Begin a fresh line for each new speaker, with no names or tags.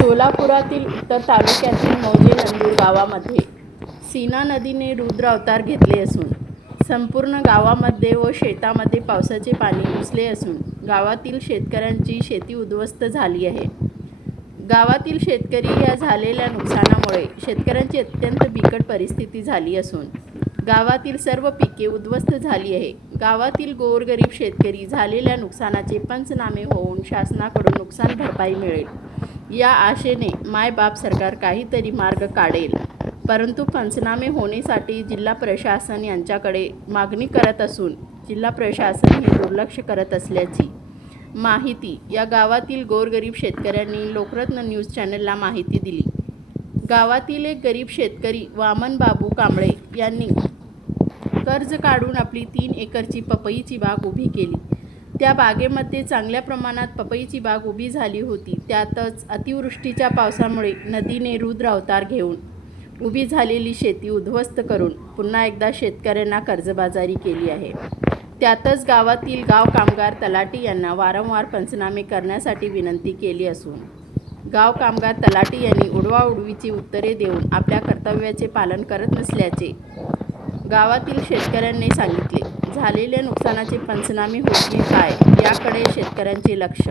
सोलापुरातील उत्तर तालुक्यातील मौजे नंदूर गावामध्ये सीना नदीने रुद्र अवतार घेतले असून संपूर्ण गावामध्ये व शेतामध्ये पावसाचे पाणी घुसले असून गावातील शेतकऱ्यांची शेती उद्ध्वस्त झाली आहे. गावातील शेतकरी या झालेल्या नुकसानामुळे शेतकऱ्यांची अत्यंत बिकट परिस्थिती झाली असून गावातील सर्व पिके उद्ध्वस्त झाली आहे. गावातील गोरगरीब शेतकरी झालेल्या नुकसानाचे पंचनामे होऊन शासनाकडून नुकसान भरपाई मिळेल. या आशेने मायबाप सरकार काहीतरी मार्ग काढेल. परंतु पंचनामे होण्यासाठी जिल्हा प्रशासन यांच्याकडे मागणी करत असून जिल्हा प्रशासन हे दुर्लक्ष करत असल्याची माहिती या गावातील गोरगरीब शेतकऱ्यांनी लोकरत्न न्यूज चॅनलला माहिती दिली. गावातील एक गरीब शेतकरी वामन बाबू कांबळे यांनी कर्ज काढून आपली तीन एकरची पपईची बाग उभी केली. त्या बागेमध्ये चांगल्या प्रमाणात पपईची बाग उभी झाली होती. त्यातच अतिवृष्टीच्या पावसामुळे नदीने रुद्र अवतार घेऊन उभी झालेली शेती उद्ध्वस्त करून पुन्हा एकदा शेतकऱ्यांना कर्जबाजारी केली आहे. त्यातच गावातील गाव कामगार तलाटी यांना वारंवार पंचनामे करण्यासाठी विनंती केली असून गाव कामगार तलाटी यांनी उडवाउडवीची उत्तरे देऊन आपल्या कर्तव्याचे पालन करत नसल्याचे गावातील शेतकऱ्यांनी सांगितले झालेल्या नुकसानाचे पंचनामे होतील काय? याकडे शेतकऱ्यांचे लक्ष